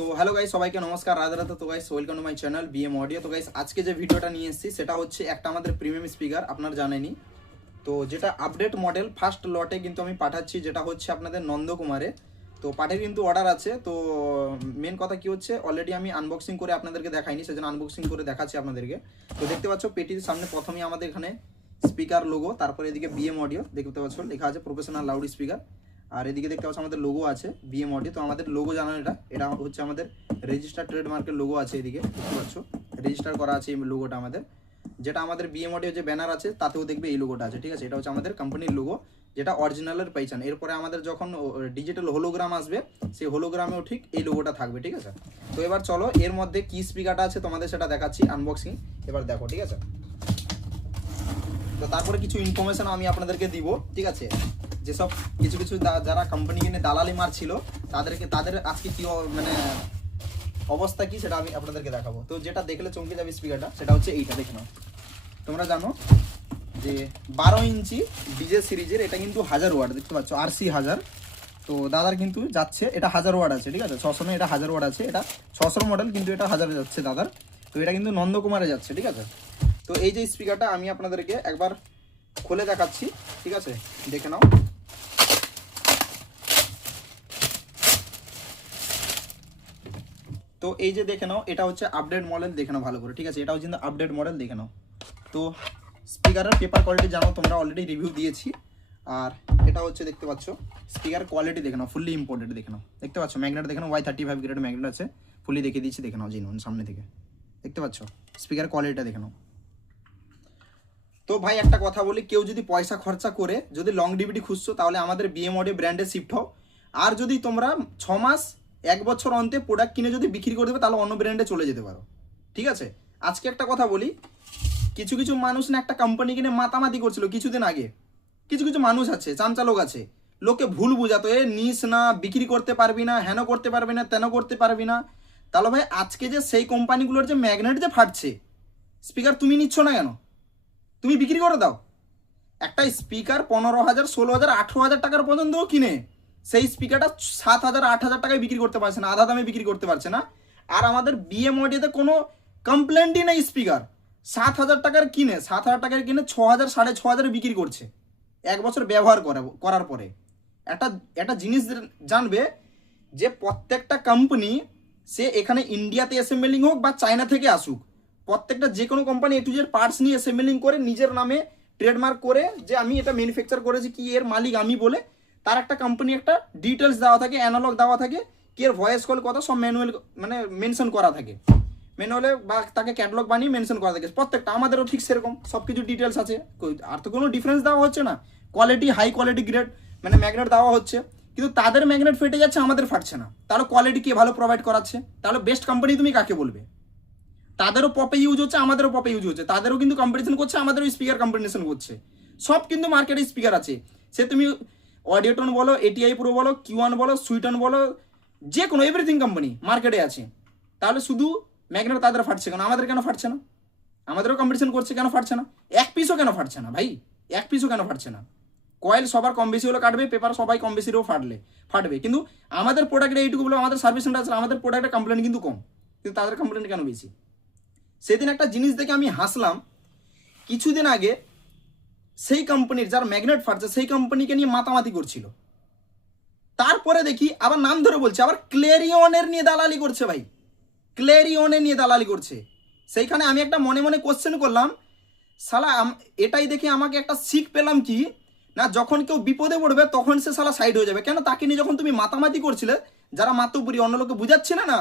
তো hello guys, সবাইকে নমস্কার, রাধে রাধে। তো guys welcome to my channel BM audio. তো গাইস আজকে যে ভিডিওটা নিয়ে এসেছি সেটা হচ্ছে একটা আমাদের প্রিমিয়াম স্পিকার, আপনারা জানেনই। তো যেটা আপডেট মডেল ফার্স্ট লটে কিন্তু আমি পাঠাচ্ছি, যেটা হচ্ছে আপনাদের নন্দকুমারে। তো পাঠের কিন্তু অর্ডার আছে। তো মেন কথা কি হচ্ছে, অলরেডি আমি আনবক্সিং করে আপনাদেরকে দেখাইনি, সেজন্য আনবক্সিং করে দেখাচ্ছি আপনাদেরকে। তো দেখতে পাচ্ছ পেটির সামনে প্রথমেই আমাদের এখানে স্পিকার লোগো, তারপরে এদিকে বিএম অডিও দেখতে পাচ্ছ লেখা আছে প্রফেশনাল লাউড স্পিকার। আর এদিকে দেখতে পাচ্ছ আমাদের লোগো আছে বিএম অডিও। তো আমাদের লোগো জানান, এটা হচ্ছে আমাদের রেজিস্টার ট্রেডমার্কের লোগো আছে, এদিকে দেখতে পাচ্ছ রেজিস্টার করা আছে এই লোগোটা আমাদের। যেটা আমাদের বিএম অডিও যে ব্যানার আছে তাতেও দেখবে এই লোগোটা আছে, ঠিক আছে। এটা হচ্ছে আমাদের কোম্পানির লোগো, যেটা অরিজিনালের পাইছেন। এরপরে আমাদের যখন ডিজিটাল হোলোগ্রাম আসবে, সেই হোলোগ্রামেও ঠিক এই লোগোটা থাকবে, ঠিক আছে। তো এবার চলো এর মধ্যে কি স্পিকারটা আছে তোমাদের সেটা দেখাচ্ছি আনবক্সিং। এবার দেখো, ঠিক আছে। তো তারপরে কিছু ইনফরমেশন আমি আপনাদেরকে দিব, ঠিক আছে। যেসব কিছু যারা কোম্পানি কিনে দালালি মারছিল তাদের আজকে কি মানে অবস্থা কি সেটা আমি আপনাদেরকে দেখাবো। তো যেটা দেখলে চমকে যাবে স্পিকারটা, সেটা হচ্ছে এইটা, দেখে নাও। তোমরা জানো যে 12 ইঞ্চি ডিজে সিরিজের, এটা কিন্তু 1000 ওয়াট, দেখতে পাচ্ছ RC 1000। তো দাদার কিন্তু যাচ্ছে, এটা 1000 ওয়াট আছে, ঠিক আছে। 600 নয়, এটা 1000 ওয়াট আছে। এটা 600 মডেল, কিন্তু এটা 1000 যাচ্ছে দাদার। তো এটা কিন্তু নন্দকুমারে যাচ্ছে, ঠিক আছে। তো এই যে স্পিকারটা আমি আপনাদেরকে একবার খুলে দেখাচ্ছি, ঠিক আছে, দেখে নাও। তো এই যে দেখে নাও, এটা হচ্ছে আপডেট মডেল, দেখে নাও ভালো করে, ঠিক আছে। এটাও কিন্তু আপডেট মডেল, দেখে নাও। তো স্পিকারের পেপার কোয়ালিটি জানো তোমরা, অলরেডি রিভিউ দিয়েছি। আর এটা হচ্ছে দেখতে পাচ্ছ স্পিকার কোয়ালিটি দেখে নাও, ফুললি ইম্পোর্টেড, দেখে নাও। দেখতে পাচ্ছ ম্যাগনেট দেখে নাও, Y35 গ্রেড ম্যাগনেট আছে, ফুললি দেখিয়ে দিচ্ছি, দেখে নাও জিনুন সামনে থেকে। দেখতে পাচ্ছ স্পিকার কোয়ালিটিটা দেখে নাও। তো ভাই একটা কথা বলি, কেউ যদি পয়সা খরচা করে যদি লং ডিভিডি খুঁজছো, তাহলে আমাদের বিএম অডিও ব্র্যান্ডে শিফট হও। আর যদি তোমরা 6 মাস 1 বছর অন্তে প্রোডাক্ট কিনে যদি বিক্রি করে দেবে, তাহলে অন্য ব্র্যান্ডে চলে যেতে পারো, ঠিক আছে। আজকে একটা কথা বলি, কিছু মানুষ না একটা কোম্পানি কিনে মাতামাতি করছিল কিছুদিন আগে। কিছু মানুষ আছে, চামচালোক আছে, লোকে ভুল বুঝাতো, নিস না, বিক্রি করতে পারবি না, হেন করতে পারবি না, তেন করতে পারবি না। তাহলে ভাই আজকে যে সেই কোম্পানিগুলোর যে ম্যাগনেট যে ফাটছে, স্পিকার তুমি নিচ্ছ না কেন? তুমি বিক্রি করে দাও। একটা স্পিকার 15,000, 16,000, 18,000 টাকার পর্যন্তও কিনে সেই স্পিকারটা 7,000, 8,000 টাকায় বিক্রি করতে পারছে না, আধা দামে বিক্রি করতে পারছে না। আর আমাদের বিএম অডিওতে কোনো কমপ্লেন্টই নেই, স্পিকার 7,000 টাকার কিনে 6,000, 6,500 বিক্রি করছে 1 বছর ব্যবহার করার পরে। একটা জিনিস জানবে যে প্রত্যেকটা কোম্পানি, সে এখানে ইন্ডিয়াতে অ্যাসেম্বলিং হোক বা চায়না থেকে আসুক, প্রত্যেকটা যে কোনো company A to Z parts নিয়ে অ্যাসেম্বলিং করে নিজের নামে ট্রেডমার্ক করে, যে আমি এটা ম্যানুফ্যাকচার করেছি, কি এর মালিক আমি বলে, তার একটা কোম্পানি একটা ডিটেলস দেওয়া থাকে, অ্যানালগ দেওয়া থাকে, কি এর ভয়েস কল কথা সব ম্যানুয়াল মানে মেনশন করা থাকে, ম্যানুয়ালে বা তাকে ক্যাটালগ বানিয়ে মেনশন করা থাকে প্রত্যেকটা। আমাদেরও ঠিক সেরকম সব কিছু ডিটেলস আছে, আর তো কোনো ডিফারেন্স দেওয়া হচ্ছে না। কোয়ালিটি হাই কোয়ালিটি গ্রেড মানে ম্যাগনেট দেওয়া হচ্ছে, কিন্তু তাদের ম্যাগনেট ফেটে যাচ্ছে, আমাদের ফাটছে না। তাহলে কোয়ালিটি কে ভালো প্রোভাইড করাচ্ছে? তাহলে বেস্ট কোম্পানি তুমি কাকে বলবে? তাদেরও পপে ইউজ হচ্ছে, আমাদেরও পপে ইউজ হচ্ছে, তাদেরও কিন্তু কম্পিটিশন করছে, আমাদেরও স্পিকার কম্পিটিশন করছে। সব কিন্তু মার্কেটে স্পিকার আছে, সে তুমি অডিওটন বলো, ATI প্রো বলো, Q1 বলো, সুইটন বলো, যে কোনো এভরিথিং কোম্পানি মার্কেটে আছে। তাহলে শুধু ম্যাগনেট তাদের ফাটছে কেন, আমাদের কেন ফাটছে না? আমাদেরও কম্পিটিশন করছে, কেন ফাটছে না? এক পিসও কেন ফাটছে না ভাই? এক পিসও কেন ফাটছে না? কয়েল সবার কম বেশি হলে কাটবে, পেপার সবাই কম বেশিরও ফাটবে, কিন্তু আমাদের প্রোডাক্টে এইটুকু বলে, আমাদের সার্ভিস সেন্টার আছে, আমাদের প্রোডাক্টের কমপ্লেন কিন্তু কম, কিন্তু তাদের কমপ্লেন কেন বেশি? সেদিন একটা জিনিস দেখে আমি হাসলাম। কিছুদিন আগে সেই কোম্পানির যার ম্যাগনেট ফাটছে, সেই কোম্পানিকে নিয়ে মাতামাতি করছিল। তারপরে দেখি আবার নাম ধরে বলছে, আবার ক্লেরিয়নের নিয়ে দালালি করছে ভাই, ক্লেরিয়নের নিয়ে দালালি করছে। সেইখানে আমি একটা মনে মনে কোশ্চেন করলাম, শালা এটাই দেখে আমাকে একটা শিখ পেলাম কি না, যখন কেউ বিপদে পড়বে তখন সে শালা সাইড হয়ে যাবে। কেন? তাকে নিয়ে যখন তুমি মাতামাতি করছিলে, যারা মাতব্বরি অন্য লোককে বুঝাচ্ছিলে না,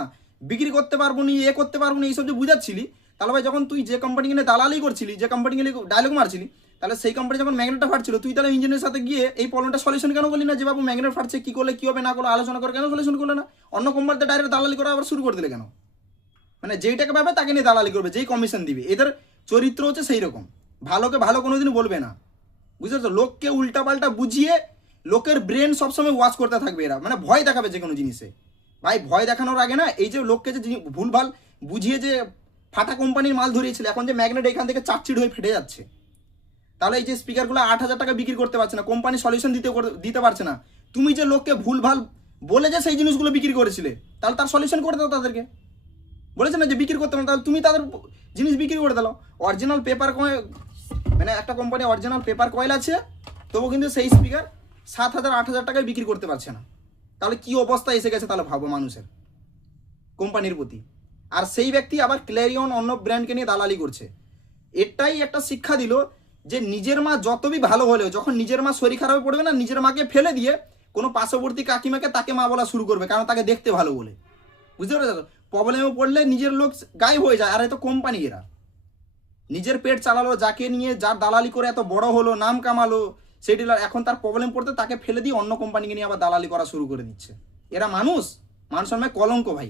বিক্রি করতে পারবো নি, করতে পারবো না, এইসব যে বুঝাচ্ছিলি, তাহলে ভাই যখন তুই যে কোম্পানি কিনে দালালি করছিলি, যে কোম্পানি কিনে ডায়লগ মারছিলি, তাহলে সেই কোম্পানি যখন ম্যাগনেটটা ফাটছিল, তুই তাহলে ইঞ্জিনের সাথে গিয়ে এই প্রবলেমটা সলিউশন কেন করলি না? যে বাবু ম্যাগনেট ফাটছে, কি করলে কি হবে না করলে আলোচনা করে কেন সলিউশন করলে না? অন্য কোম্পানিতে ডাইরেক্ট দালালি করে আবার শুরু করে দিলে কেন? মানে যেইটাকে পাবে তাকে নিয়ে দালালি করবে, যেই কমিশন দিবে। এদের চরিত্র হচ্ছে সেই রকম, ভালোকে ভালো কোনোদিন বলবে না, বুঝতে? লোককে উল্টাপাল্টা বুঝিয়ে লোকের ব্রেন সবসময় ওয়াশ করতে থাকবে এরা, মানে ভয় দেখাবে যে কোনো জিনিসে। ভাই ভয় দেখানোর আগে না, এই যে লোককে যে ভুলভাল বুঝিয়ে যে ফাটা কোম্পানির মাল ধরিয়েছিল, এখন যে ম্যাগনেট এখান থেকে চারচিট হয়ে ফেটে যাচ্ছে, তাহলে এই যে স্পিকারগুলো 8,000 টাকা বিক্রি করতে পারছে না, কোম্পানি সলিউশন দিতে পারছে না। তুমি যে লোককে ভুলভাল বলে যে সেই জিনিসগুলো বিক্রি করেছিলে, তাহলে তার সলিউশন করে দাও তাদেরকে। বলেছে না যে বিক্রি করতে না, তাহলে তুমি তাদের জিনিস বিক্রি করে দাও। অরিজিনাল পেপার কয়েল, মানে একটা কোম্পানি অরিজিনাল পেপার কয়েল আছে, তবু কিন্তু সেই স্পিকার 7,000 8,000 টাকায় বিক্রি করতে পারছে না। তাহলে কি অবস্থা এসে গেছে তাহলে ভাবো মানুষের কোম্পানির প্রতি। আর সেই ব্যক্তি আবার ক্ল্যারিয়ন অন্য ব্র্যান্ডকে নিয়ে দালালি করছে। এটাই একটা শিক্ষা দিল যে নিজের মা যতই ভালো হলেও যখন নিজের মা শরীর খারাপে পড়বে না, নিজের মাকে ফেলে দিয়ে কোনো পার্শ্ববর্তী কাকিমাকে তাকে মা বলা শুরু করবে, কারণ তাকে দেখতে ভালো বলে। বুঝতে পেরেছো? প্রবলেমে পড়লে নিজের লোক গায়েব হয়ে যায়। আর এত কোম্পানি এরা নিজের পেট চালালো, যাকে নিয়ে যার দালালি করে এত বড় হলো, নাম কামালো, সেই ডিলার এখন তার প্রবলেম পড়তে তাকে ফেলে দিয়ে অন্য কোম্পানিকে নিয়ে আবার দালালি করা শুরু করে দিচ্ছে। এরা মানুষ সম্মানে কলঙ্ক ভাই।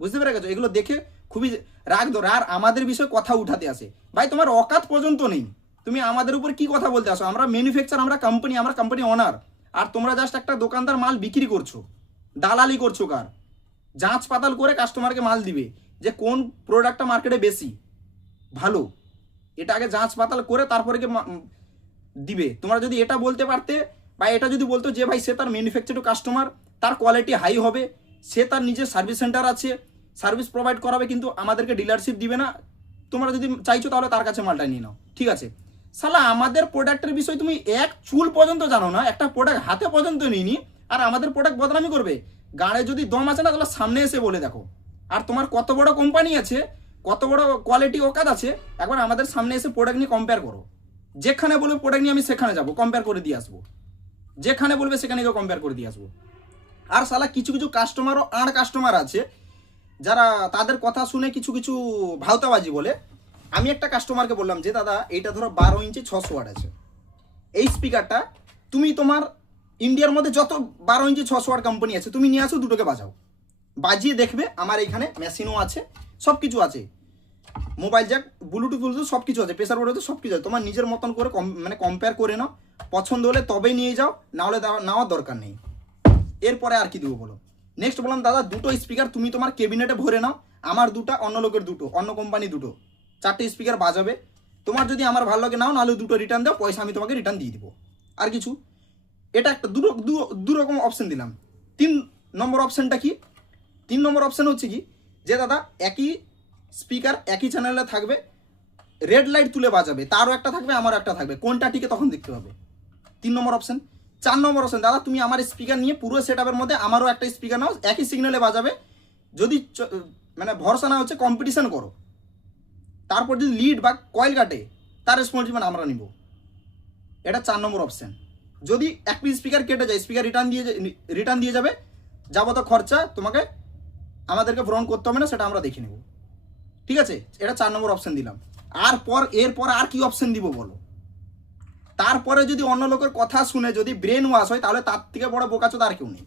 বুঝতে পেরে গেছো? এগুলো দেখে খুবই রাগ ধরে। আর আমাদের বিষয়ে কথা উঠাতে আসে, ভাই তোমার অকাত পর্যন্ত নেই, তুমি আমাদের উপর কি কথা বলতে আসো? আমরা ম্যানুফ্যাকচার, আমরা কোম্পানি ওনার, আর তোমরা জাস্ট একটা দোকানদার মাল বিক্রি করছো, দালালি করছো। কার যাঁচ পাতাল করে কাস্টমারকে মাল দিবে যে কোন প্রোডাক্টটা মার্কেটে বেশি ভালো, এটা আগে যাঁচ পাতাল করে তারপরে দিবে। তোমরা যদি এটা বলতে পারতে, বা এটা যদি বলতো যে ভাই সে তার ম্যানুফ্যাকচার কাস্টমার, তার কোয়ালিটি হাই হবে, সে তার নিজের সার্ভিস সেন্টার আছে, সার্ভিস প্রোভাইড করাবে, কিন্তু আমাদেরকে ডিলারশিপ দিবে না, তোমরা যদি চাইছো তাহলে তার কাছে মালটা নিয়ে নাও, ঠিক আছে। শালা আমাদের প্রোডাক্টের বিষয় তুমি এক চুল পর্যন্ত জানো না, একটা প্রোডাক্ট হাতে পর্যন্ত নিইনি, আর আমাদের প্রোডাক্ট বদনামি করবে। গাড়ে যদি দম আছে না, তাহলে সামনে এসে বলে দেখো। আর তোমার কত বড় কোম্পানি আছে, কত বড় কোয়ালিটি ওকাদ আছে, একবার আমাদের সামনে এসে প্রোডাক্ট নিয়ে কম্পেয়ার করো। যেখানে বলবে প্রোডাক্ট নিয়ে আমি সেখানে যাবো, কম্পেয়ার করে দিয়ে আসবো। যেখানে বলবে সেখানে গিয়ে কম্পেয়ার করে দিয়ে আসবো। আর শালা কিছু কিছু কাস্টমারও কাস্টমার আছে যারা তাদের কথা শুনে কিছু কিছু ভাওতাবাজি বলে। আমি একটা কাস্টমারকে বললাম যে দাদা এইটা ধরো 12 ইঞ্চি 600 ওয়াট আছে, এই স্পিকারটা তুমি তোমার ইন্ডিয়ার মধ্যে যত 12 ইঞ্চি 600 ওয়াট কোম্পানি আছে তুমি নিয়ে আসো, দুটোকে বাজাও, বাজিয়ে দেখবে। আমার এখানে মেশিনও আছে, সব কিছু আছে, মোবাইল জ্যাক, ব্লুটুথ সব কিছু আছে, প্রেসার বোর্ড সব কিছু আছে। তোমার নিজের মতন করে মানে কম্পেয়ার করে নাও, পছন্দ হলে তবেই নিয়ে যাও, না হলে নেওয়ার দরকার নেই। এরপরে আর কি দেবো বলো? নেক্সট বললাম দাদা দুটো স্পিকার তুমি তোমার ক্যাবিনেটে ভরে নাও, আমার দুটো, অন্য লোকের দুটো, অন্য কোম্পানি দুটো, 4টে স্পিকার বাজাবে। তোমার যদি আমার ভালো লাগে নাও, নাহলে দুটো রিটার্ন দাও, পয়সা আমি তোমাকে রিটার্ন দিয়ে দিব। আর কিছু, এটা একটা দু রকম অপশন দিলাম। 3 নম্বর অপশনটা কি? 3 নম্বর অপশন হচ্ছে কি, যে দাদা একই স্পিকার একই চ্যানেলে থাকবে, রেড লাইট তুলে বাজাবে, তারও একটা থাকবে আমারও একটা থাকবে, কোনটা টিকে তখন দেখতে হবে। 3 নম্বর অপশন। 4 নম্বর অপশন, দাদা তুমি আমার স্পিকার নিয়ে পুরো সেটআপের মধ্যে আমারও একটা স্পিকার নাও, একই সিগন্যালে বাজাবে, যদি মানে ভরসা না হচ্ছে কম্পিটিশন করো, তারপর যদি লিড বা কয়েল কাটে তার রেসপন্সিবিলিটি আমরা নিব। এটা 4 নম্বর অপশন। যদি এক পিস স্পিকার কেটে যায়, স্পিকার রিটার্ন দিয়ে যাবে, যাবত খরচা তোমাকে আমাদেরকে বহন করতে হবে না, সেটা আমরা দেখে নেব, ঠিক আছে। এটা 4 নম্বর অপশন দিলাম। এরপর আর কি অপশন দিব বলো? তারপরে যদি অন্য লোকের কথা শুনে যদি ব্রেন ওয়াশ হয়, তাহলে তার থেকে বড় বোকাচোদা আর কেউ নেই।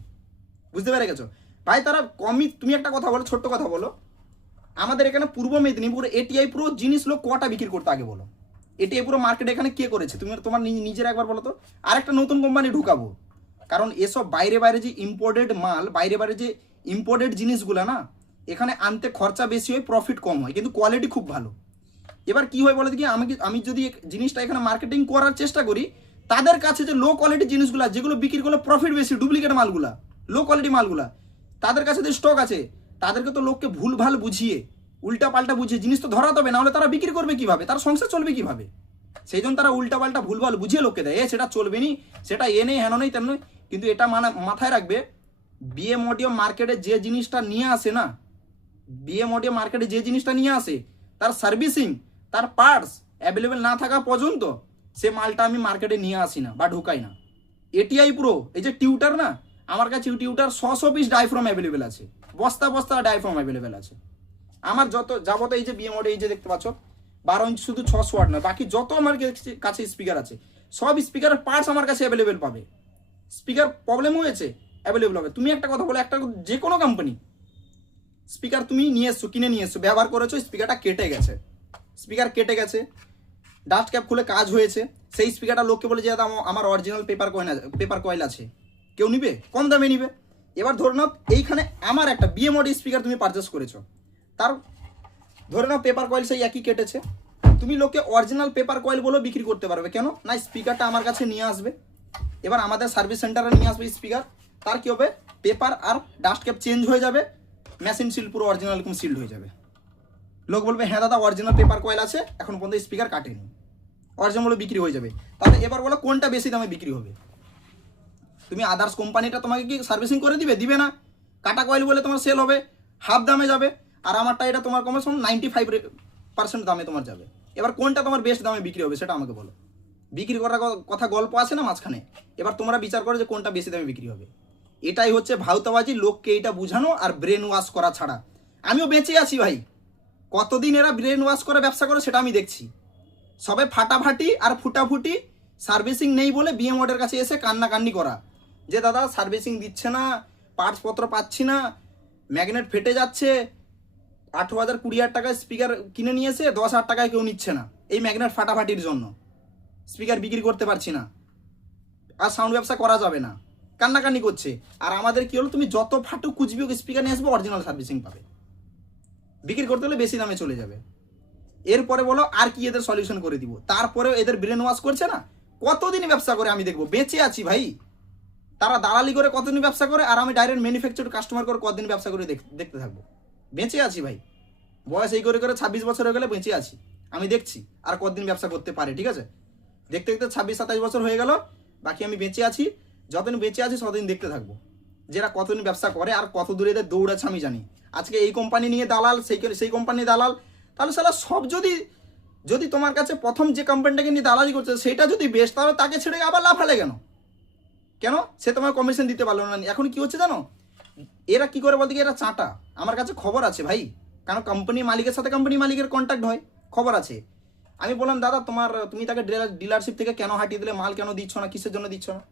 বুঝতে পেরে গেছো ভাই? তারা কমই, তুমি একটা কথা বলো, ছোট্ট কথা বলো, আমাদের এখানে পূর্ব মেদিনীপুর এটিআই প্রো জিনিস লোক কটা বিক্রি করতে আগে বলো? এটিআই প্রো মার্কেট এখানে কে করেছে? তুমি তোমার নিজের একবার বলো তো। আর একটা নতুন কোম্পানি ঢুকাবো, কারণ এসব বাইরে যে ইম্পোর্টেড মাল, বাইরে যে ইম্পোর্টেড জিনিসগুলো না, এখানে আনতে খরচা বেশি হয়, প্রফিট কম হয়, কিন্তু কোয়ালিটি খুব ভালো। এবার কি হয় বলে দেখি, আমি যদি জিনিসটা এখানে মার্কেটিং করার চেষ্টা করি, তাদের কাছে যে লো কোয়ালিটি জিনিসগুলো, যেগুলো বিক্রি করলে প্রফিট বেশি, ডুপ্লিকেট মালগুলা, লো কোয়ালিটি মালগুলা, তাদের কাছে যে স্টক আছে, তাদেরকে তো লোককে ভুলভাল বুঝিয়ে, উল্টা পাল্টা বুঝিয়ে জিনিস তো ধরাতে হবে, না হলে তারা বিক্রি করবে কিভাবে, তার সংসার চলবে কিভাবে? সেই জন্য তারা উল্টা পাল্টা ভুলভাল বুঝিয়ে লোককে দেয়, সেটা চলবে নি, সেটা নেই, হেন নেই, তেন নেই। কিন্তু এটা মাথায় রাখবে, বিএম অডিও মার্কেটে যে জিনিসটা নিয়ে আসে না, বিএম অডিও মার্কেটে যে জিনিসটা নিয়ে আসে, তার সার্ভিসিং, তার পার্টস অ্যাভেলেবেল না থাকা পর্যন্ত সে মালটা আমি মার্কেটে নিয়ে আসি না বা ঢুকাই না। এটিআই প্রো, এই যে টিউটার না, আমার কাছে টিউটার 100 পিস ডাইফ্রম অ্যাভেলেবেল আছে, বস্তা ডাইফ্রম অ্যাভেলেবেল আছে আমার। যাবত এই যে বিএম অডিও, এই যে দেখতে পাচ্ছ 12 ইঞ্চি, শুধু 600 ওয়াট না, বাকি যত আমার কাছে স্পিকার আছে, সব স্পিকারের পার্টস আমার কাছে অ্যাভেলেবেল পাবে। স্পিকার প্রবলেম হয়েছে, অ্যাভেলেবেল হবে। তুমি একটা কথা বলো, একটা যে কোনো কোম্পানি স্পিকার তুমি কিনে নিয়ে এসছো, ব্যবহার করেছো, স্পিকারটা কেটে গেছে, ডাস্ট ক্যাপ খুলে কাজ হয়েছে, সেই স্পিকারটা লোককে বলে যে আমার অরিজিনাল পেপার কয়েল আছে, কেউ নিবে? কম দামে নিবে। এবার ধরে নাও এইখানে আমার একটা বিএমওডি স্পিকার তুমি পারচেস করেছো, তার ধরে নাও পেপার কয়েল সেই একই কেটেছে, তুমি লোককে অরিজিনাল পেপার কয়েল বলেও বিক্রি করতে পারবে। কেন না? স্পিকারটা আমার কাছে নিয়ে আসবে, এবার আমাদের সার্ভিস সেন্টারে নিয়ে আসবে স্পিকার, তার কি হবে, পেপার আর ডাস্ট ক্যাপ চেঞ্জ হয়ে যাবে, মেশিন সিল পুরো অরিজিনাল এরকম সিল্ড হয়ে যাবে। লোক বলবে হ্যাঁ দাদা অরিজিনাল পেপার কয়েল আছে, এখন পর্যন্ত স্পিকার কাটেনি, অরিজিনাল বিক্রি হয়ে যাবে। তাহলে এবার বলো কোনটা বেশি দামে বিক্রি হবে? তুমি আদার্স কোম্পানিটা তোমাকে কি সার্ভিসিং করে দিবে? দিবে না। কাটা কয়েল বলে তোমার সেল হবে হাফ দামে যাবে, আর আমারটা এটা তোমার কমসে কম 95% দামে তোমার যাবে। এবার কোনটা তোমার বেস্ট দামে বিক্রি হবে সেটা আমাকে বলো। বিক্রি করার কথা গল্প আছে না মাঝখানে, এবার তোমরা বিচার করো যে কোনটা বেশি দামে বিক্রি হবে। এটাই হচ্ছে ভাউতাবাজি, লোককে এটা বুঝানো আর ব্রেন ওয়াশ করা ছাড়া। আমিও বেঁচে আছি ভাই, কতদিন এরা ব্রেন ওয়াশ করে ব্যবসা করে সেটা আমি দেখছি। সবে ফাটাফাটি আর ফুটাফুটি, সার্ভিসিং নেই বলে বিএমওয়ার্ডের কাছে এসে কান্নাকান্নি করা যে দাদা সার্ভিসিং দিচ্ছে না, পার্টসপত্র পাচ্ছি না, ম্যাগনেট ফেটে যাচ্ছে, 18,000 20,000 টাকায় স্পিকার কিনে নিয়েছে, 10,000 টাকায় কেউ নিচ্ছে না এই ম্যাগনেট ফাটাফাটির জন্য, স্পিকার বিক্রি করতে পারছি না, আর সাউন্ড ব্যবসা করা যাবে না, কান্নাকান্নি করছে। আর আমাদের কি হলো, তুমি যত ফাটু কুচবি স্পিকার নিয়ে আসবে, অরিজিনাল সার্ভিসিং পাবে, বিক্রি করতে হলে বেশি দামে চলে যাবে। এরপরে বলো আর কি এদের সলিউশন করে দিব, তারপরেও এদের ব্রেন ওয়াশ করছে না। কতদিন ব্যবসা করে আমি দেখবো, বেঁচে আছি ভাই। তারা দালালি করে কতদিন ব্যবসা করে, আর আমি ডাইরেক্ট ম্যানুফ্যাকচার কাস্টমার করে কতদিন ব্যবসা করে দেখতে থাকবো। বেঁচে আছি ভাই, বয়স এই করে করে 26 বছর হয়ে গেলে বেঁচে আছি, আমি দেখছি আর কতদিন ব্যবসা করতে পারে। ঠিক আছে, দেখতে দেখতে 26-27 বছর হয়ে গেল, বাকি আমি বেঁচে আছি। যতদিন বেঁচে আছি ততদিন দেখতে থাকবো যারা কতদিন ব্যবসা করে আর কত দূরে এদের দৌড়াচ্ছে আমি জানি। আজকে এই কোম্পানি নিয়ে দালাল, সেই কোম্পানি দালাল, তাহলে সালা সব যদি তোমার কাছে প্রথম যে কোম্পানিটাকে নিয়ে দালালি করছে সেটা যদি বেশ, তাহলে তাকে ছেড়ে আবার লাফালে কেন সে তোমার কমিশন দিতে পারলো না। এখন কি হচ্ছে জানো, এরা কি করে বলতে কি, এরা চাঁটা। আমার কাছে খবর আছে ভাই, কারণ কোম্পানি মালিকের সাথে কোম্পানি মালিকের কন্ট্যাক্ট হয়, খবর আছে। আমি বললাম দাদা তুমি তাকে ডিলারশিপ থেকে কেন হাঁটিয়ে দিলে, মাল কেন দিচ্ছ না, কিসের জন্য দিচ্ছ না?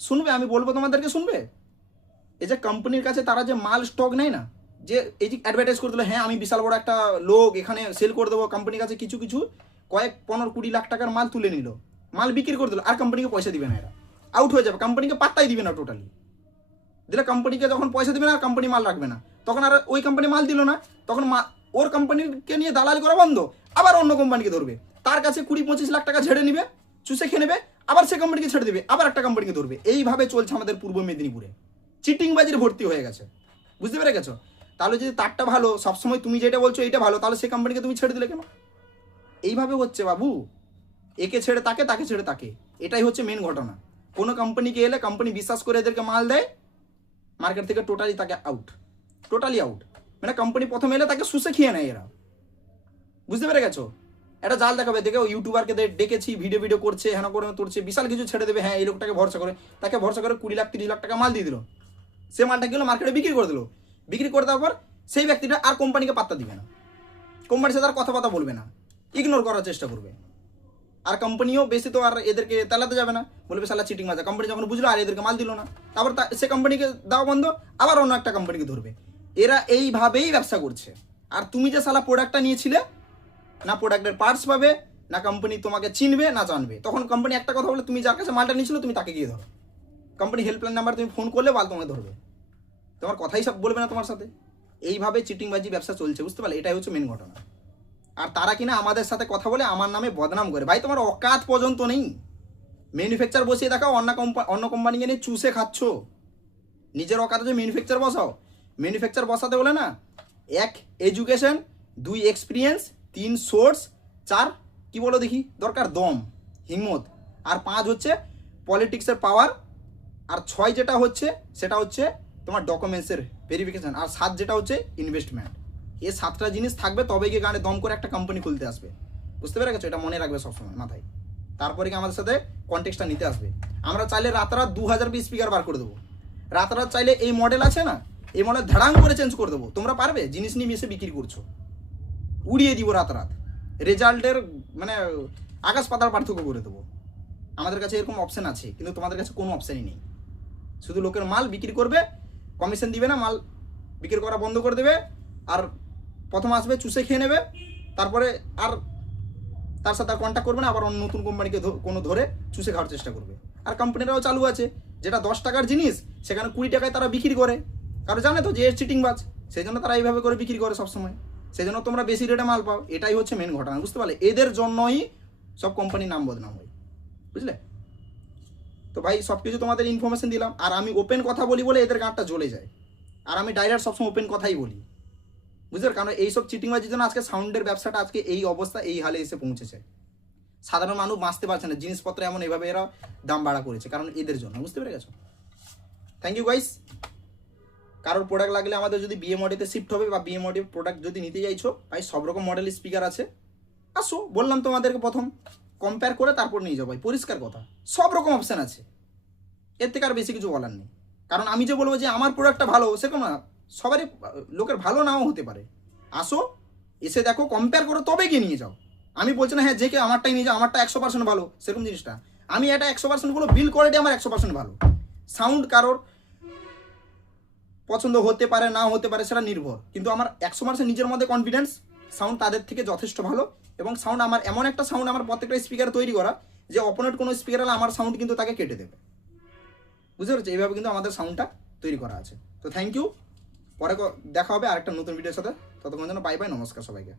শুনবে, আমি বলবো তোমাদেরকে, শুনবে? এই যে কোম্পানির কাছে তারা যে মাল স্টক নেয় না, যে এই যে অ্যাডভার্টাইজ করে দিল, হ্যাঁ আমি বিশাল বড় একটা লোক, এখানে সেল করে দেবো, কোম্পানির কাছে কিছু কয়েক 15-20 লাখ টাকার মাল তুলে নিল, মাল বিক্রি করে দিল, আর কোম্পানিকে পয়সা দিবে না, এরা আউট হয়ে যাবে, কোম্পানিকে পাত্তাই দিবে না টোটালি। দিলে কোম্পানিকে যখন পয়সা দিবে না, আর কোম্পানি মাল রাখবে না, তখন আর ওই কোম্পানি মাল দিল না, তখন ওর কোম্পানিকে নিয়ে দালালি করা বন্ধ, আবার অন্য কোম্পানিকে ধরবে, তার কাছে 20-25 লাখ টাকা ঝেড়ে নিবে, চুষে খেয়ে নেবে, আবার সে কোম্পানিকে ছেড়ে দেবে, আবার একটা কোম্পানিকে ধরবে। এইভাবে চলছে আমাদের পূর্ব মেদিনীপুরে, চিটিংবাজির ভর্তি হয়ে গেছে, বুঝতে পেরে গেছো? তাহলে যদি তারটা ভালো, সবসময় তুমি যেটা বলছো এইটা ভালো, তাহলে সেই কোম্পানিকে তুমি ছেড়ে দিলে কেন? এইভাবে হচ্ছে বাবু, একে ছেড়ে তাকে, তাকে ছেড়ে তাকে, এটাই হচ্ছে মেন ঘটনা। কোনো কোম্পানিকে এলে কোম্পানি বিশ্বাস করে এদেরকে মাল দেয়, মার্কেট থেকে টোটালি তাকে টোটালি আউট। মানে কোম্পানি প্রথমে এলে তাকে শুষে খেয়ে নেয় এরা, বুঝতে পেরে গেছো? এটা জাল দেখাবে, দেখে ইউটিউবারকে ডেকেছি, ভিডিও করছে, হ্যাঁ করে তোরছে, বিশাল কিছু ছেড়ে দেবে, হ্যাঁ এই লোকটাকে ভরসা করে, তাকে ভরসা করে 20 লাখ 30 লাখ টাকা মাল দিয়ে দিল, সে মালটা গেলো মার্কেটে বিক্রি করে দিল, বিক্রি করে দেওয়ার পর সেই ব্যক্তিটা আর কোম্পানিকে পাত্তা দিবে না, কোম্পানির সাথে আর কথাবার্তা বলবে না, ইগনোর করার চেষ্টা করবে। আর কোম্পানিও বেশি তো আর এদেরকে তেলাতে যাবে না, বলবে সালা চিটিং মাজা। কোম্পানি যখন বুঝলো আর এদেরকে মাল দিল না, তারপর সে কোম্পানিকে দেওয়া বন্ধ, আবার অন্য একটা কোম্পানিকে ধরবে। এরা এইভাবেই ব্যবসা করছে। আর তুমি যে সালা প্রোডাক্টটা নিয়েছিলে, না প্রোডাক্টের পার্টস পাবে, না কোম্পানি তোমাকে চিনবে না জানবে। তখন কোম্পানি একটা কথা বলে, তুমি যার কাছে মালটা নিয়েছিল তুমি তাকে গিয়ে ধরো, কোম্পানি হেল্পলাইন নাম্বার তুমি ফোন করলে বাল তোমাকে ধরবে, তোমার কথাই সব বলবে না তোমার সাথে। এইভাবে চিটিংবাজি ব্যবসা চলছে, বুঝতে পারলে? এটাই হচ্ছে মেন ঘটনা। আর তারা কিনা আমাদের সাথে কথা বলে আমার নামে বদনাম করে। ভাই তোমার অকাত পর্যন্ত নেই, ম্যানুফ্যাকচার বসিয়ে দেখাও, অন্য কোম্পানিকে নিয়ে চুষে খাচ্ছ, নিজের অকাতে যে ম্যানুফ্যাকচার বসাও। ম্যানুফ্যাকচার বসাতে বলে না, 1 এডুকেশন, 2 এক্সপিরিয়েন্স, 3 সোর্স, 4 কি বলো দেখি দরকার দম হিম্মত, আর 5 হচ্ছে পলিটিক্সের পাওয়ার, আর 6 যেটা হচ্ছে সেটা হচ্ছে তোমার ডকুমেন্টসের ভেরিফিকেশন, আর 7 যেটা হচ্ছে ইনভেস্টমেন্ট। এই 7টা জিনিস থাকবে, তবে গিয়ে গানে দম করে একটা কোম্পানি খুলতে আসবে, বুঝতে পেরে গেছো? এটা মনে রাখবে সবসময় মাথায়। তারপরে কি আমাদের সাথে কন্টেক্সটটা নিতে আসবে। আমরা চাইলে রাতারাত 2000 পিস স্পিকার বার করে দেবো, রাতারাত চাইলে এই মডেল আছে না, এই মডেল ধাড়াং করে চেঞ্জ করে দেবো। তোমরা পারবে? জিনিস নিয়ে মিশে বিক্রি করছো, উড়িয়ে দিব রাতারাত, রেজাল্টের মানে আকাশ পাতাল পার্থক্য করে দেবো। আমাদের কাছে এরকম অপশান আছে, কিন্তু তোমাদের কাছে কোনো অপশানই নেই। শুধু লোকের মাল বিক্রি করবে, কমিশন দিবে না, মাল বিক্রি করা বন্ধ করে দেবে, আর প্রথম আসবে চুষে খেয়ে নেবে, তারপরে আর তার সাথে আর কন্ট্যাক্ট করবে না, আবার অন্য নতুন কোম্পানিকে কোনো ধরে চুষে খাওয়ার চেষ্টা করবে। আর কোম্পানিরাও চালু আছে, যেটা 10 টাকার জিনিস সেখানে 20 টাকায় তারা বিক্রি করে, কারণ জানে তো যে চিটিংবাজ, সেই জন্য তারা এইভাবে করে বিক্রি করে সবসময়, সেই জন্য তোমরা বেশি রেটে মাল পাও। এটাই হচ্ছে মেন ঘটনা, বুঝতে পারলে? এদের জন্যই সব কোম্পানির নাম বদনাম হয়, বুঝলে? তো তো ভাই সব কিছু তোমাদের ইনফরমেশন দিলাম, আর আমি ওপেন কথা বলি বলে এদের গাঁটটা জ্বলে যায়, আর আমি ডাইরেক্ট সবসময় ওপেন কথাই বলি, বুঝলেন? কারণ এইসব চিটিংবাজির জন্য আজকে সাউন্ডের ব্যবসাটা আজকে এই অবস্থা, এই হালে এসে পৌঁছেছে। সাধারণ মানুষ বাঁচতে পারছে না, জিনিসপত্র এমন এভাবে এরা দাম বাড়া করেছে, কারণ এদের জন্য, বুঝতে পেরে গেছো? Thank you guys. কারোর প্রোডাক্ট লাগলে আমাদের যদি বিএমওডিতে শিফট হবে বা বিএমওডি প্রোডাক্ট যদি নিতে চাইছো, ভাই সব রকম মডেল স্পিকার আছে, আসো, বললাম তোমাদেরকে প্রথম কম্পেয়ার করে তারপর নিয়ে যাও ভাই, পরিষ্কার কথা, সব রকম অপশান আছে, এর থেকে আর বেশি কিছু বলার নেই। কারণ আমি যে বলবো যে আমার প্রোডাক্টটা ভালো, সেরকম না, সবারই লোকের ভালো নাও হতে পারে। আসো, এসে দেখো, কম্পেয়ার করো, তবে গিয়ে নিয়ে যাও। আমি বলছি না হ্যাঁ যে কেউ আমারটাই নিয়ে যাও, আমারটা 100% ভালো, সেরকম জিনিসটা আমি এটা 100% বলো, বিল কোয়ালিটি আমার 100% ভালো। সাউন্ড কারোর পছন্দ হতে পারে, না হতে পারে, সেটা নির্ভর, কিন্তু আমার 100% নিজের মধ্যে কনফিডেন্স, সাউন্ড তাদের থেকে যথেষ্ট ভালো। এবং সাউন্ড আমার এমন একটা সাউন্ড আমার প্রত্যেকটা স্পিকার তৈরি করা, যে অপোনেন্ট কোনো স্পিকার হলে আমার সাউন্ড কিন্তু তাকে কেটে দেবে, বুঝতে পারছি? এইভাবে কিন্তু আমাদের সাউন্ডটা তৈরি করা আছে। তো থ্যাংক ইউ, পরে দেখা হবে আরেকটা নতুন ভিডিওর সাথে, ততক্ষণ যেন বাই বাই, নমস্কার সবাইকে।